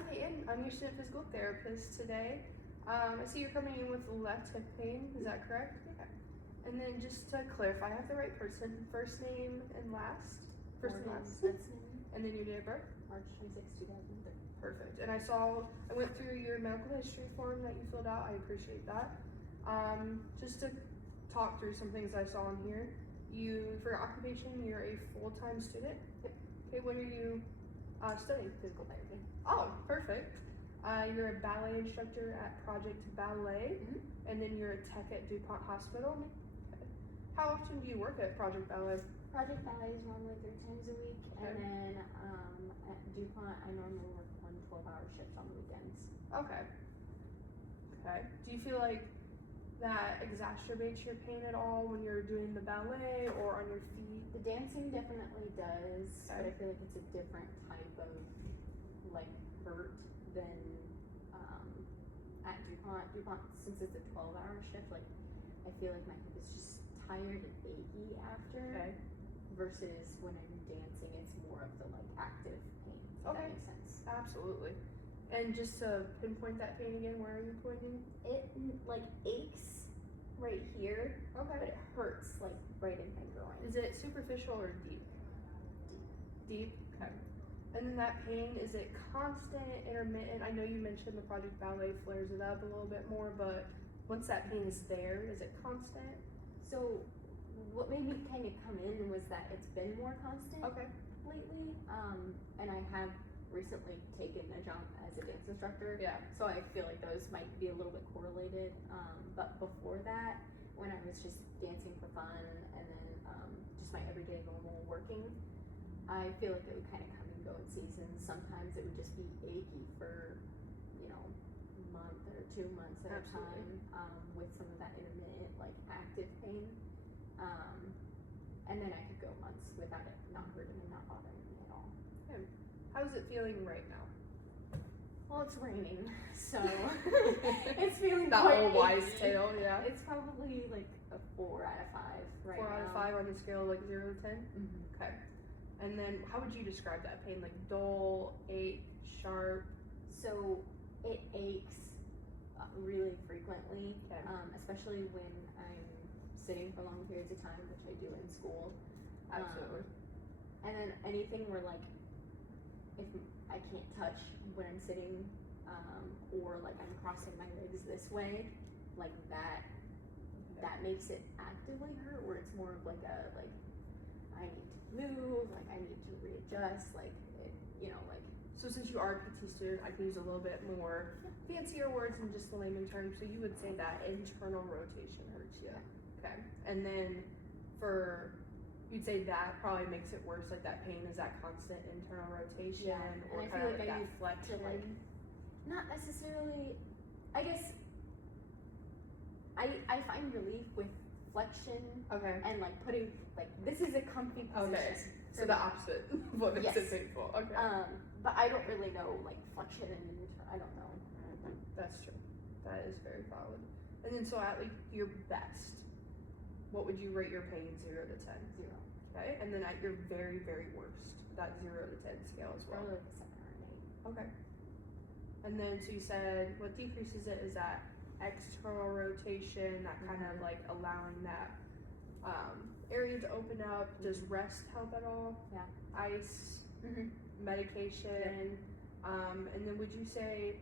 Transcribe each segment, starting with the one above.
I'm Peyton. I'm your student physical therapist today. I see you're coming in with left hip pain. Is that correct? Okay. And then just to clarify, I have the right person. First name and last. First and last. And then your date of birth. March 26, 2003. Perfect. And I went through your medical history form that you filled out. I appreciate that. Just to talk through some things I saw in here. For your occupation, you're a full-time student. Yep. Okay. What are you studying? Physical therapy. Oh, perfect. You're a ballet instructor at Project Ballet, and then you're a tech at DuPont Hospital. Okay. How often do you work at Project Ballet? Project Ballet is normally 3 times a week, and then at DuPont, I normally work 1 12-hour shift on the weekends. Okay. Okay. Do you feel like that exacerbates your pain at all when you're doing the ballet or on your feet? The dancing definitely does, but I feel like it's a different type of like hurt than at DuPont. DuPont, since it's a 12-hour shift, like I feel like my hip is just tired and achy after. Okay. Versus when I'm dancing, it's more of the like active pain. If that makes sense. Absolutely. And just to pinpoint that pain again, where are you pointing? It like aches right here, Okay. but it hurts like right in my groin. Is it superficial or deep? Deep. Okay. And then that pain, is it constant, intermittent? I know you mentioned the Project Ballet flares it up a little bit more, but once that pain is there, is it constant? So what made me kind of come in was that it's been more constant lately, and I have recently taken a jump as a dance instructor. Yeah. So I feel like those might be a little bit correlated. But before that, when I was just dancing for fun and then just my everyday normal working, I feel like it would kind of come and go in seasons. Sometimes it would just be achy for, a month or 2 months at a time, with some of that intermittent, like active pain. And then I could go months without it not hurting and not bothering me at all. Okay. How's it feeling right now? Well, it's raining, so it's feeling that quite old wise achy. tale, yeah. It's probably like a 4 out of 5 right 4 now. out of 5 on the scale of like 0 to 10? Mm-hmm. Okay. And then how would you describe that pain? Like dull, ache, sharp? So it aches really frequently, especially when I'm sitting for long periods of time, which I do in school. Absolutely. And then anything where like if I can't touch when I'm sitting, or like I'm crossing my legs this way, like that makes it actively hurt, where it's more of like a like I need to move, like I need to readjust, like it, like. So since you are a PT student, I can use a little bit more fancier words than just the layman term. So you would say that internal rotation hurts you. Okay. And then you'd say that probably makes it worse, like that pain is that constant internal rotation, or and I kind feel of like I that need flexion. to like, not necessarily, I guess, I find relief with flexion and like putting, like this is a comfy position. Okay, so the opposite of what makes it painful. Okay. But I don't really know like flexion and I don't know. That's true. That is very valid. And then so at like your best, what would you rate your pain 0 to 10? 0. Okay, and then at your very, very worst, that 0 to 10 scale as well. Probably like a 7 or an 8. Okay. And then so you said what decreases it is that external rotation, that kind of like allowing that area to open up. Does rest help at all? Yeah. Ice, medication, and then would you say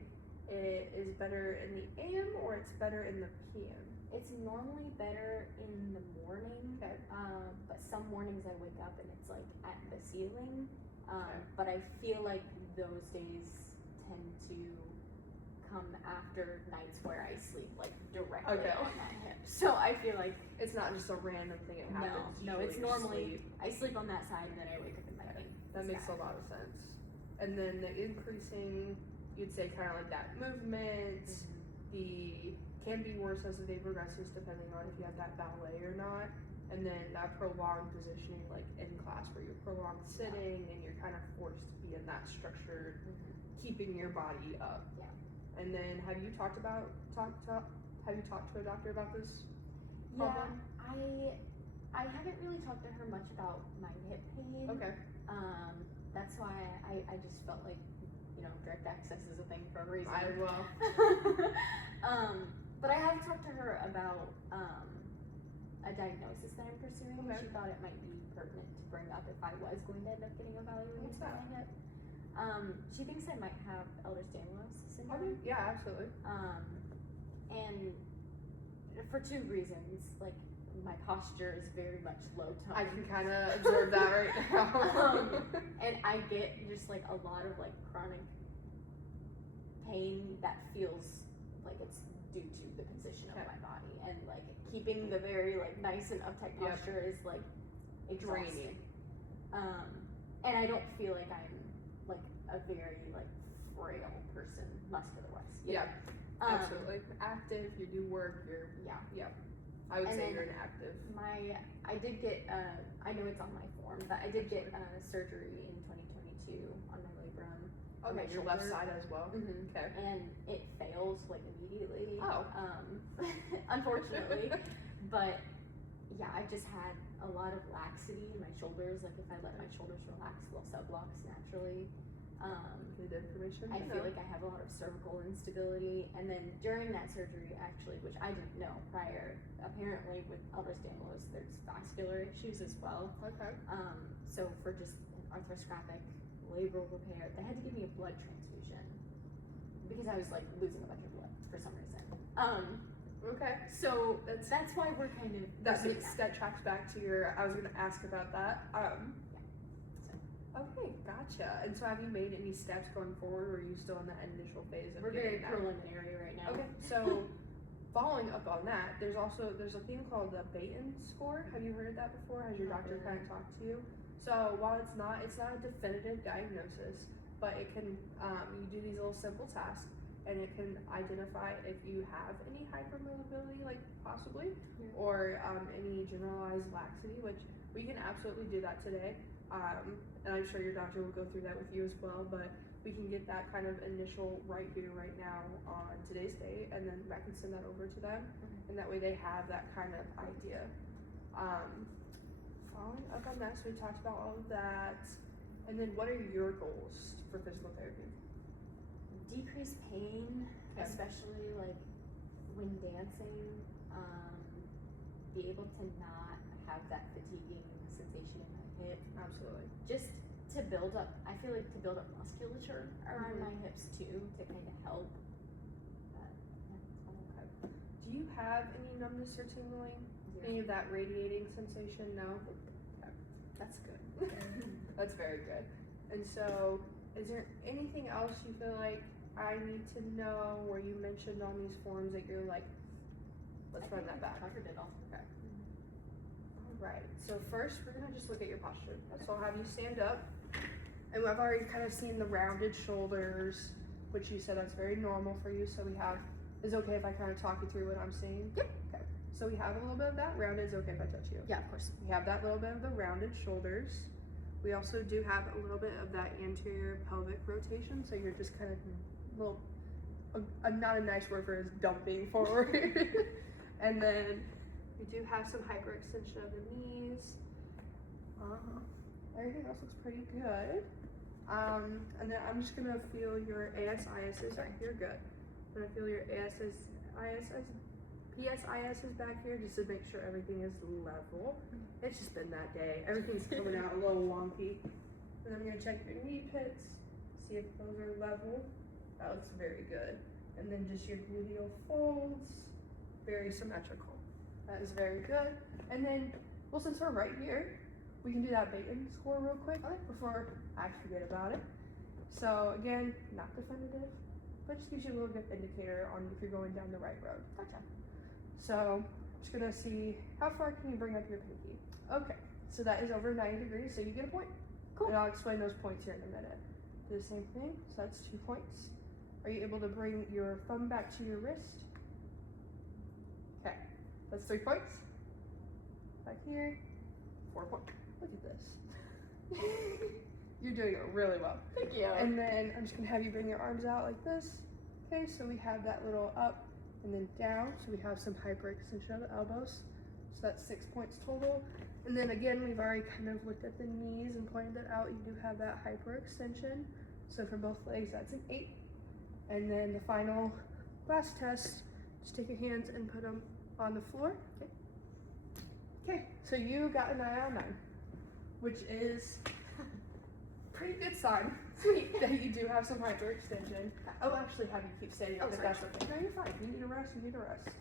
it is better in the AM or it's better in the PM? It's normally better in the morning, but some mornings I wake up and it's like at the ceiling, but I feel like those days tend to come after nights where I sleep like directly on that hip. So I feel like it's not just a random thing it happens. No, it's normally I sleep on that side and then I wake up in my pain. That makes a lot of sense. And then the increasing, you'd say kind of like that movement, can be worse as the day progresses depending on if you have that ballet or not. And then that prolonged positioning, like in class where you're prolonged sitting and you're kind of forced to be in that structured, keeping your body up. Yeah. And then have you talked to a doctor about this problem? Yeah, I haven't really talked to her much about my hip pain. Okay. That's why I just felt like direct access is a thing for a reason. I will. But I have talked to her about a diagnosis that I'm pursuing. Okay. She thought it might be pertinent to bring up if I was going to end up getting evaluated What's for that? my hip. She thinks I might have Ehlers-Danlos syndrome. Yeah, absolutely. And for two reasons, like my posture is very much low tone. I can kind of absorb that right now. And I get just like a lot of like chronic pain that feels like it's due to the position of my body, and like keeping the very like nice and uptight posture is like exhausting. And I don't feel like I'm like a very like frail person muscular wise. Yeah, absolutely. Active, you do work, you're I would say you're an active. I did get I know it's on my form, but I did get surgery in 2022 on my labrum. Okay, your left side as well. Mm-hmm. Okay. And it fails like immediately. Oh. Unfortunately. But yeah, I've just had a lot of laxity in my shoulders. Like if I let my shoulders relax, they'll sublux naturally. Good information. I feel like I have a lot of cervical instability, and then during that surgery, actually, which I didn't know prior, apparently with Ehlers-Danlos, there's vascular issues as well. Okay. So for just an arthroscopic labral repair, they had to give me a blood transfusion because I was like losing a bunch of blood for some reason. Okay. So that's why we're kind of that tracks back to your. I was going to ask about that. Okay, gotcha. And so have you made any steps going forward, or are you still in the initial phase of We're very getting that? preliminary right now. Okay, so following up on that, there's a thing called the Baton score. Have you heard of that before? Has your doctor kind of talked to you? So while it's not a definitive diagnosis, but it can you do these little simple tasks, and it can identify if you have any hypermobility, like possibly, or any generalized laxity, which we can absolutely do that today. And I'm sure your doctor will go through that with you as well, but we can get that kind of initial right here, right now on today's date, and then I can send that over to them, and that way they have that kind of idea. Following up on that, so we talked about all of that, and then what are your goals for physical therapy? Decrease pain, Okay. especially like when dancing, be able to not have that fatiguing sensation in my hip. Absolutely. Just to build up, I feel like to build up musculature around Mhm. my hips too, to kind of help. Okay. Do you have any numbness or tingling? Any of that radiating sensation? No? Okay. That's good. That's very good. And so, is there anything else you feel like I need to know, where you mentioned on these forms that you're like, let's run that back? Covered it all. Okay. Alright, so first we're gonna just look at your posture. So I'll have you stand up. And I've already kind of seen the rounded shoulders, which you said that's very normal for you. So we have, is it okay if I kind of talk you through what I'm seeing? Yep. Okay. So we have a little bit of that rounded. Is it okay if I touch you? Yeah, of course. We have that little bit of the rounded shoulders. We also do have a little bit of that anterior pelvic rotation. So you're just kind of not a nice word for it is dumping forward. And then we do have some hyperextension of the knees. Everything else looks pretty good. And then I'm just gonna feel your ASISs. Sorry, you're good. I'm gonna feel your PSISs back here just to make sure everything is level. It's just been that day. Everything's coming out a little wonky. And I'm gonna check your knee pits, see if those are level. That looks very good. And then just your gluteal folds, very symmetrical. That is very good. And then, well, since we're right here, we can do that Baton score real quick before I forget about it. So again, not definitive, but just gives you a little good indicator on if you're going down the right road. Gotcha. So I'm just gonna see how far can you bring up your pinky. Okay, so that is over 90 degrees, so you get a point. Cool. And I'll explain those points here in a minute. Do the same thing, so that's 2 points. Are you able to bring your thumb back to your wrist? Okay, that's 3 points. Back here, 4 points. Look at this. You're doing it really well. Thank you. And then I'm just gonna have you bring your arms out like this. Okay, so we have that little up and then down. So we have some hyperextension of the elbows. So that's 6 points total. And then again, we've already kind of looked at the knees and pointed that out. You do have that hyperextension So for both legs, that's an 8. And then the final glass test, just take your hands and put them on the floor. Okay. Okay, so you got a 9 out of 9, which is pretty good sign that you do have some hyperextension. I'll actually have you keep standing up if that's okay. No, you're fine. You need a rest, you need a rest.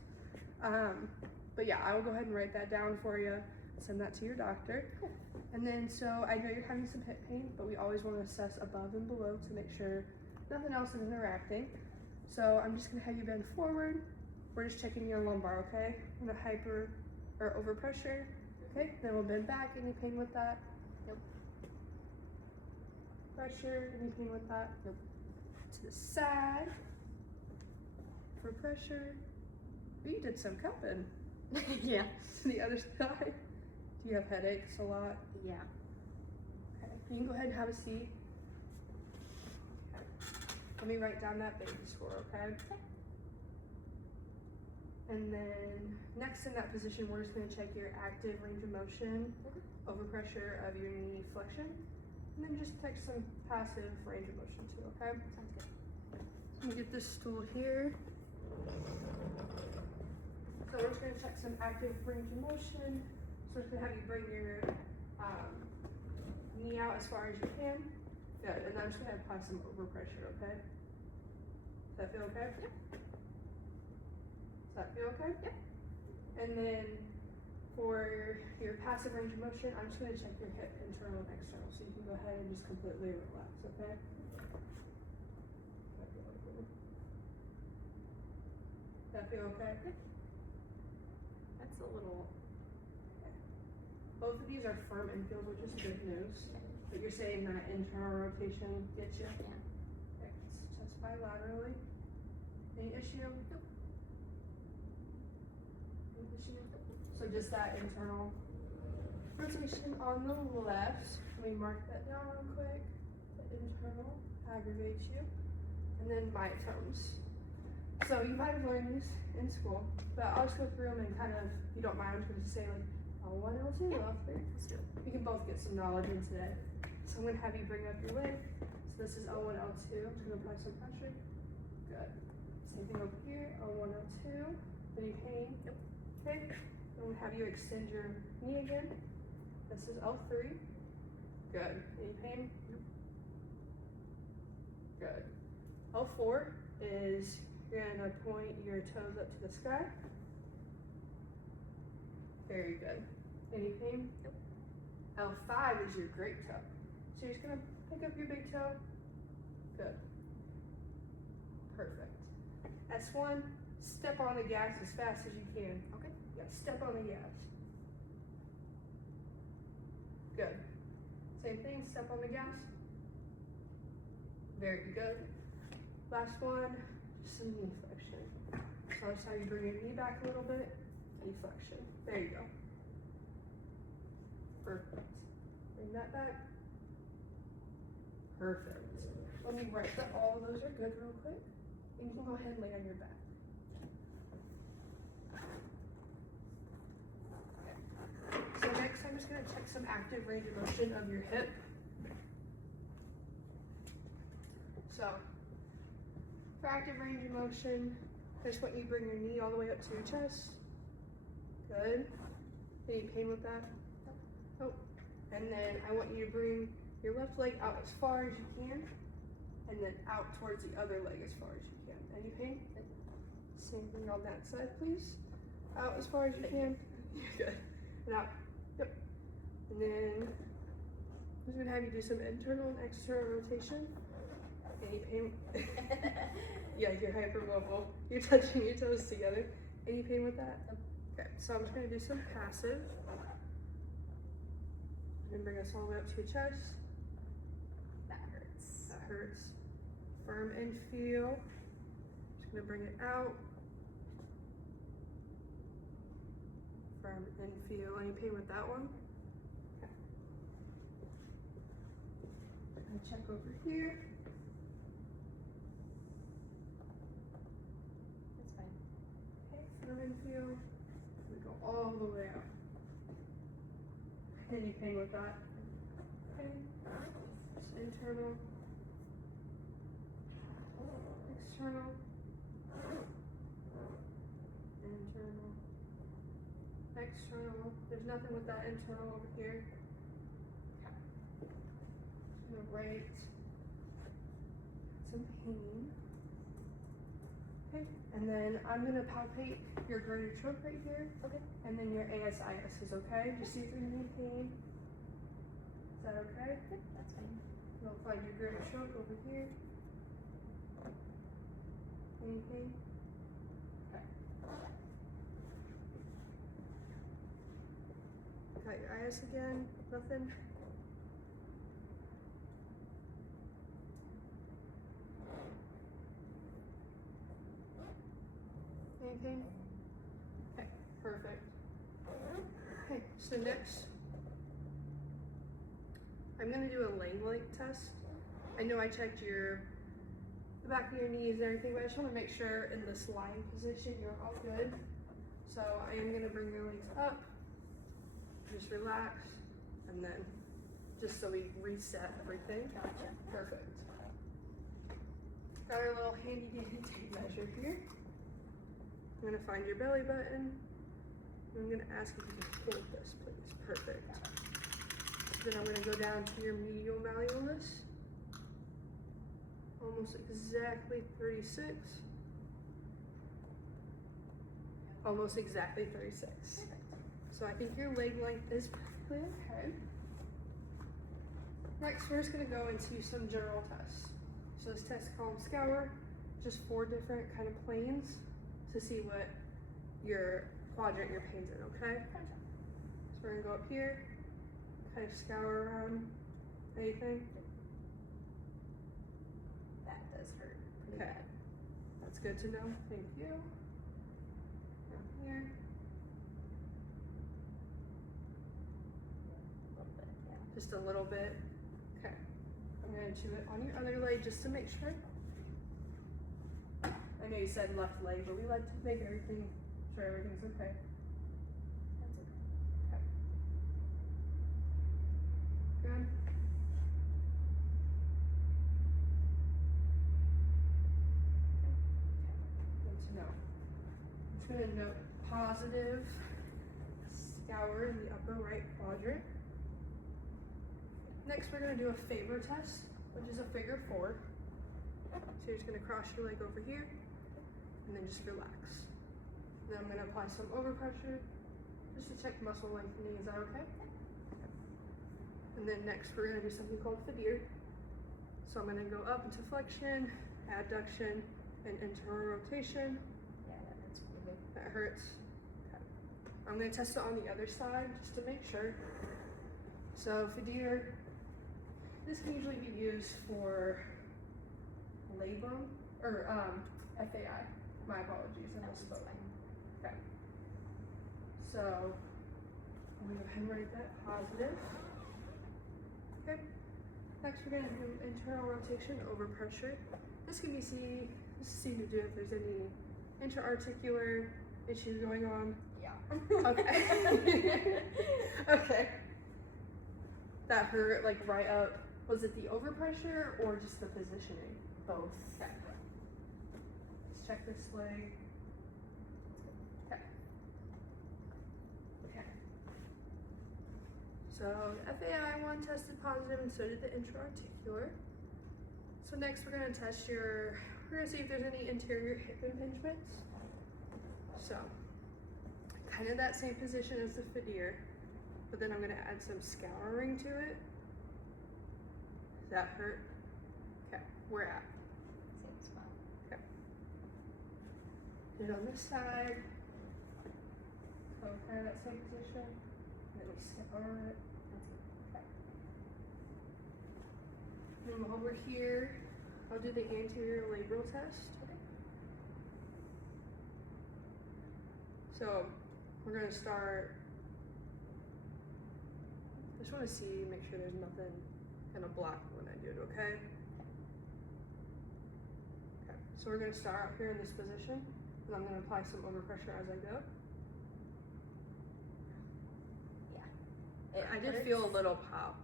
But yeah, I will go ahead and write that down for you, send that to your doctor. Cool. And then, so I know you're having some hip pain, but we always want to assess above and below to make sure nothing else is interacting. So I'm just gonna have you bend forward. We're just checking your lumbar, okay? On the hyper or overpressure, okay? Then we'll bend back. Any pain with that? Nope. Pressure, any pain with that? Nope. To the side for pressure. Oh, you did some cupping. Yeah. To the other side. Do you have headaches a lot? Yeah. Okay. You can go ahead and have a seat. Okay. Let me write down that baby score, okay? And then next in that position, we're just going to check your active range of motion, overpressure of your knee flexion, and then just check some passive range of motion too, okay? Sounds good. Let me get this stool here. So we're just going to check some active range of motion. So we're just going to have you bring your knee out as far as you can. Good, and I'm just going to apply some overpressure, okay? Does that feel okay? Yep. Does that feel okay? Yep. And then for your passive range of motion, I'm just going to check your hip internal and external, so you can go ahead and just completely relax, okay? Does that feel okay? Yep. That's a little. Both of these are firm infield, which is good news. But you're saying that internal rotation gets you? Yeah. Okay, let's test bilaterally. Any issue? Nope. Any issue? So just that internal rotation on the left. Let me mark that down real quick. The internal aggravates you. And then myotones. So you might have learned these in school, but I'll just go through them and kind of, if you don't mind, I'm just going to say like L1, L2, L3. Let's do it. We can both get some knowledge in today. So I'm going to have you bring up your leg. So this is L1, L2. I'm just going to apply some pressure. Good. Same thing over here, L1, L2. Any pain? Nope. Okay. I'm going to have you extend your knee again. This is L3. Good. Any pain? Nope. Good. L4 is you're going to point your toes up to the sky. Very good. Any pain? Nope. L5 is your great toe. So you're just going to pick up your big toe. Good. Perfect. S1, step on the gas as fast as you can. Okay. Yeah, step on the gas. Good. Same thing, step on the gas. Very good. Last one, just some knee flexion. So that's how you bring your knee back a little bit. Knee flexion. There you go. Perfect. Bring that back. Perfect. Let me write that all of those are good real quick. And you can go ahead and lay on your back. Okay. So next I'm just going to check some active range of motion of your hip. So for active range of motion, I just want you to bring your knee all the way up to your chest. Good. Any pain with that? Nope. And then I want you to bring your left leg out as far as you can, and then out towards the other leg as far as you can. Any pain? Same thing on that side, please. Out as far as you can. Good. And out. Yep. And then I'm just gonna have you do some internal and external rotation. Any pain? Yeah, you're hypermobile. You're touching your toes together. Any pain with that? Okay, so I'm just gonna do some passive. And bring us all the way up to your chest. That hurts. That hurts. Firm and feel. Just gonna bring it out. Firm and feel. Any pain with that one? Okay. Gonna check over here. That's fine. Okay, firm and feel. We go all the way out. Any pain with that? Okay. Just internal. external, internal, external. There's nothing with that internal over here. Just gonna write some pain. Okay, and then I'm gonna palpate your greater choke right here. Okay. And then your ASIS is okay. Just see if there's any pain. Is that okay? Yep, that's fine. You'll find your greater choke over here. Any pain? Okay. Got your IS again. Nothing. Anything? Okay, perfect. Okay, so next, I'm gonna do a leg length test. I know I checked the back of your knees and everything, but I just wanna make sure in this lying position you're all good. So I am gonna bring your legs up, just relax, and then just so we reset everything. Gotcha. Perfect. Got our little handy dandy tape measure here. I'm gonna find your belly button. I'm gonna ask if you can hold this, please. Perfect. Then I'm gonna go down to your medial malleolus. Almost exactly 36. Almost exactly 36. So I think your leg length is perfectly okay. Next, we're just gonna go into some general tests. So this test is called Scour, just 4 different kind of planes to see what your quadrant your pain's in, okay? So we're gonna go up here, kind of scour around anything. That does hurt pretty Okay. bad. That's good to know, thank you. Down here, A little bit, yeah. just a little bit. Okay, I'm gonna do it on your other leg just to make sure. I know you said left leg, but we like to make sure everything's okay. That's okay. Good. Good to know. I'm just gonna note positive scour in the upper right quadrant. Next, we're gonna do a Faber test, which is a figure 4. So you're just gonna cross your leg over here, and then just relax. Then I'm gonna apply some overpressure, just to check muscle lengthening. Is that okay? And then next, we're gonna do something called Fadir. So I'm gonna go up into flexion, adduction, and internal rotation. Yeah, that's pretty good. That hurts. Okay. I'm gonna test it on the other side just to make sure. So Fadir, this can usually be used for labrum or FAI. My apologies, I That one's misspoke. fine. Okay. So I'm gonna go ahead and write that positive. Okay. Next, we're gonna do internal rotation over pressure. This can be seen to do if there's any interarticular issues going on. Yeah. Okay. Okay. That hurt like right up. Was it the overpressure or just the positioning? Both. Okay. Let's check this leg. Okay. Okay. So the FAI one tested positive and so did the intra-articular. So next we're gonna test we're gonna see if there's any interior hip impingements. So kind of that same position as the Fadir, but then I'm gonna add some scouring to it. Does that hurt? Okay, we're at. Same spot. Do it on this side. So kind of that same position. And then we scour it. Okay. And while we're here, I'll do the anterior labral test. Okay. So we're gonna start. I just want to see, make sure there's nothing gonna block when I do it. Okay. Okay. So we're gonna start out here in this position, and I'm gonna apply some overpressure as I go. Yeah. I did feel a little pop.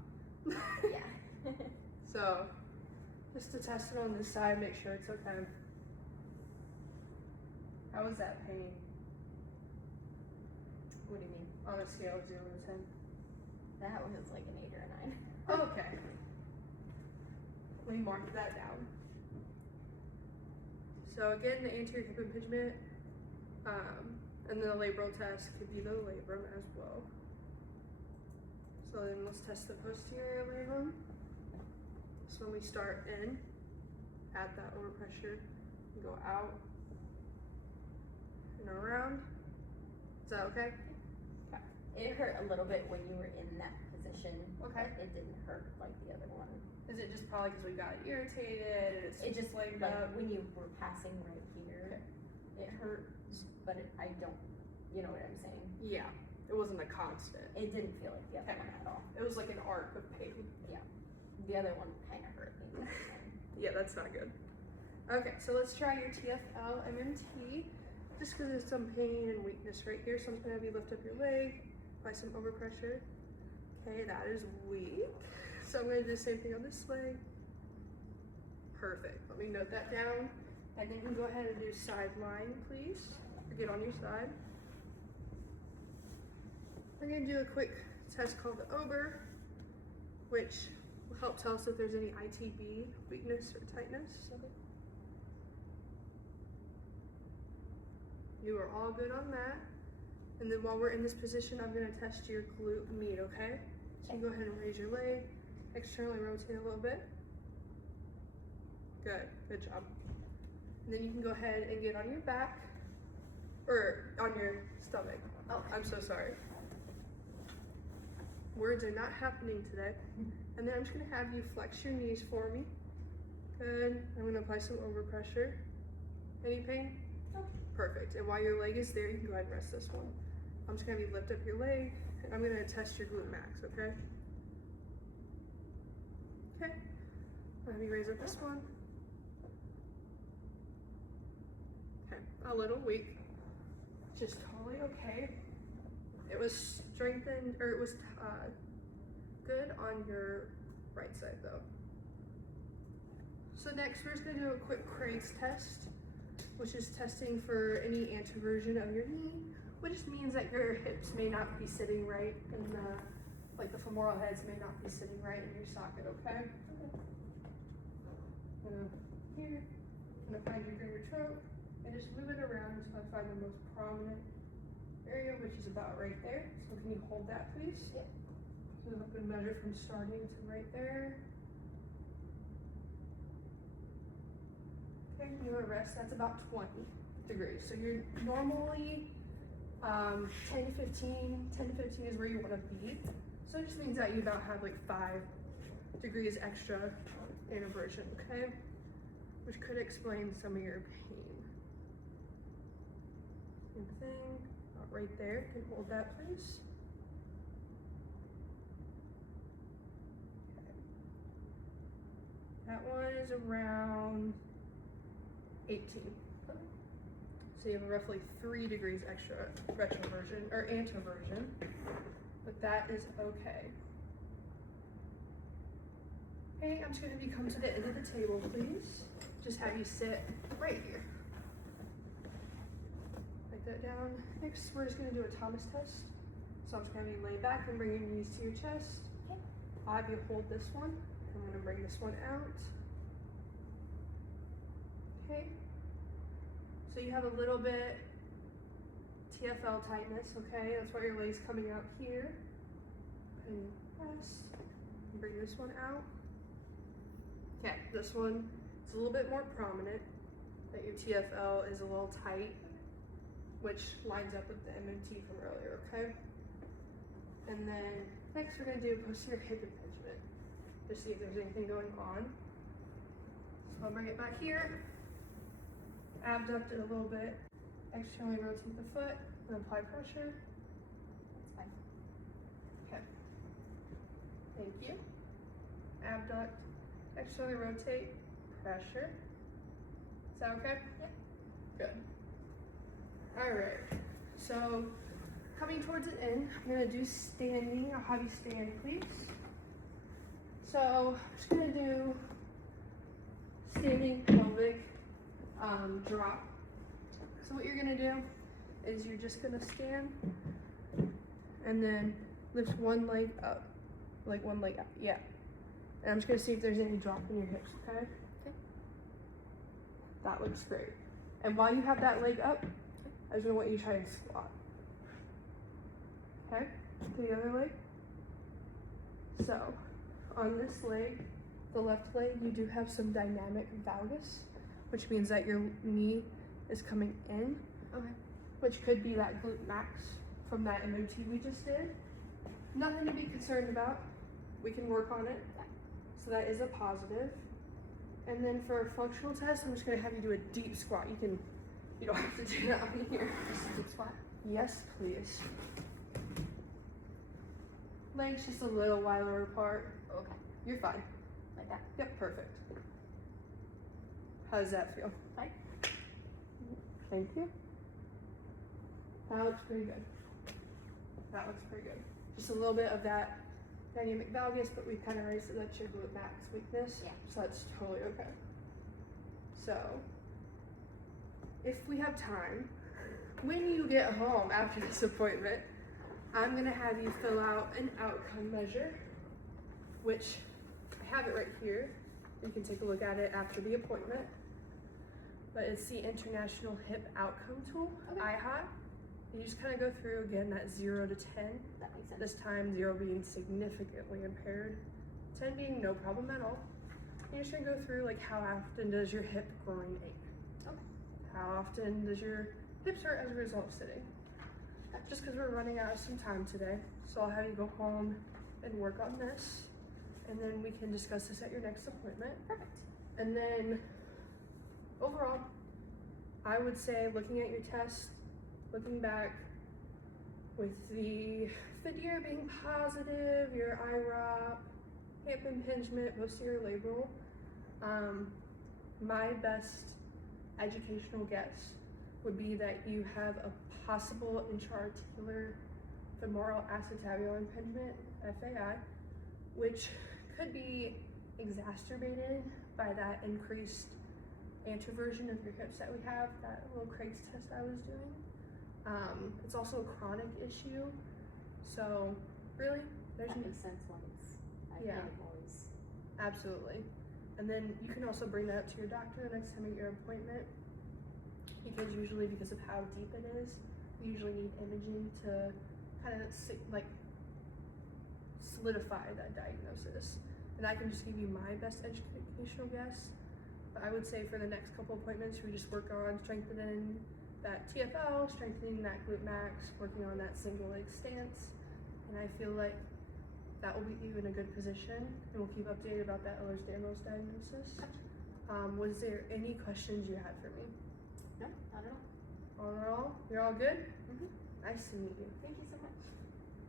Yeah. So, just to test it on this side, make sure it's okay. How was that pain What do you mean? on a scale of 0 to 10? That was like an 8 or a 9. Oh, okay. Let me mark that down. So again, the anterior hip impingement, and then the labral test could be the labrum as well. So then let's test the posterior labrum. So when we start in, add that overpressure, go out and around. Is that okay? It hurt a little bit when you were in that position. Okay. But it didn't hurt like the other one. Is it just probably because we got irritated and it's It just flamed like up? when you were passing right here, it hurts, but I don't, you know what I'm saying? Yeah, it wasn't a constant. It didn't feel like the other Okay. one at all. It was like an arc of pain. The other one kind of hurt me. Yeah, that's not good. Okay, so let's try your TFL MMT. Just because there's some pain and weakness right here, so I'm just gonna have you lift up your leg, apply some overpressure. Okay, that is weak. So I'm gonna do the same thing on this leg. Perfect. Let me note that down. And then you can go ahead and do side lying, please. Or get on your side. We're gonna do a quick test called the Ober, which will help tell us if there's any ITB, weakness or tightness. You are all good on that. And then while we're in this position, I'm gonna test your glute med, okay? So you go ahead and raise your leg, externally rotate a little bit. Good job. And then you can go ahead and get on your back, or on your stomach. Oh, I'm so sorry. Words are not happening today. And then I'm just gonna have you flex your knees for me. Good. I'm gonna apply some overpressure. Any pain? No. Perfect. And while your leg is there, you can go ahead and rest this one. I'm just gonna have you lift up your leg, and I'm gonna test your glute max, okay? Okay. I'll have you raise up this one. Okay, a little weak. Just totally okay. It was strengthened, or it was good on your right side though. So next we're just gonna do a quick Craig's test, which is testing for any anteversion of your knee, which just means that your hips may not be sitting right in the, like the femoral heads may not be sitting right in your socket, okay? Here, I'm gonna find your greater throat and just move it around until I find the most prominent area, which is about right there. So can you hold that, please? Yep. Move up and measure from starting to right there. Okay, you want to rest. That's about 20 degrees. So you're normally 10 to 15 is where you want to be. So it just means that you about have like 5 degrees extra inversion, okay? Which could explain some of your pain. Same thing, about right there. Can you hold that, please? Okay. That one is around 18. So you have roughly 3 degrees extra retroversion or anteversion, but that is okay. Okay, I'm just gonna have you come to the end of the table, please. Just have you sit right here. Write that down. Next, we're just gonna do a Thomas test. So I'm just gonna have you lay back and bring your knees to your chest. Okay. I'll have you hold this one. I'm gonna bring this one out. Okay. So you have a little bit TFL tightness, okay? That's why your leg's coming out here. And press. And bring this one out. Okay, this one is a little bit more prominent, that your TFL is a little tight, which lines up with the MMT from earlier, okay? And then next we're gonna do a posterior hip impingement, to see if there's anything going on. So I'll bring it back here, abduct it a little bit, externally rotate the foot, and apply pressure. That's fine. Okay. Thank you. Abduct, externally rotate, pressure. Is that okay? Yep. Good. Alright. So coming towards an end, I'm gonna do standing. I'll have you stand, please. So I'm just gonna do standing pelvic drop. So what you're gonna do is you're just gonna stand and then lift one leg up, like one leg up, yeah. And I'm just gonna see if there's any drop in your hips, okay? Okay. That looks great. And while you have that leg up, I just want you to try and squat. Okay? To the other leg. So, on this leg, the left leg, you do have some dynamic valgus, which means that your knee is coming in. Okay. Which could be that glute max from that MOT we just did. Nothing to be concerned about. We can work on it. So that is a positive. And then for a functional test, I'm just gonna have you do a deep squat. You don't have to do that on here. Just a deep squat. Yes, please. Legs just a little wider apart. Okay. You're fine. Like that. Yep, perfect. How does that feel? Fine. Thank you. That looks pretty good. That looks pretty good. Just a little bit of that dynamic valgus, but we kind of raised it. That's your glute max weakness. Yeah. So that's totally okay. So, if we have time, when you get home after this appointment, I'm gonna have you fill out an outcome measure, which I have it right here. You can take a look at it after the appointment. But it's the International Hip Outcome Tool, Okay. IHOT. You just kind of go through again that 0 to 10. That makes sense. This time 0 being significantly impaired, 10 being no problem at all. You're just gonna go through like how often does your hip groin ache? Okay. How often does your hips hurt as a result of sitting? Just because we're running out of some time today, so I'll have you go home and work on this, and then we can discuss this at your next appointment. Perfect. And then overall, I would say looking at your test, looking back with the figure being positive, your IROP, hip impingement, posterior labral, my best educational guess would be that you have a possible intra-articular femoral acetabular impingement, FAI, which could be exacerbated by that increased anteversion of your hips that we have, that little Craig's test I was doing. It's also a chronic issue, so really, there's That makes sense once I Yeah. kind of always. absolutely. And then you can also bring that up to your doctor next time at your appointment, because usually because of how deep it is, we usually need imaging to kind of solidify that diagnosis. And I can just give you my best educational guess, but I would say for the next couple appointments, we just work on strengthening that TFL, strengthening that glute max, working on that single leg stance, and I feel like that will put you in a good position, and we'll keep updated about that Ehlers-Danlos diagnosis. Was there any questions you had for me? No, not at all. All in all, you're all good? Mhm. Nice to meet you. Thank you so much.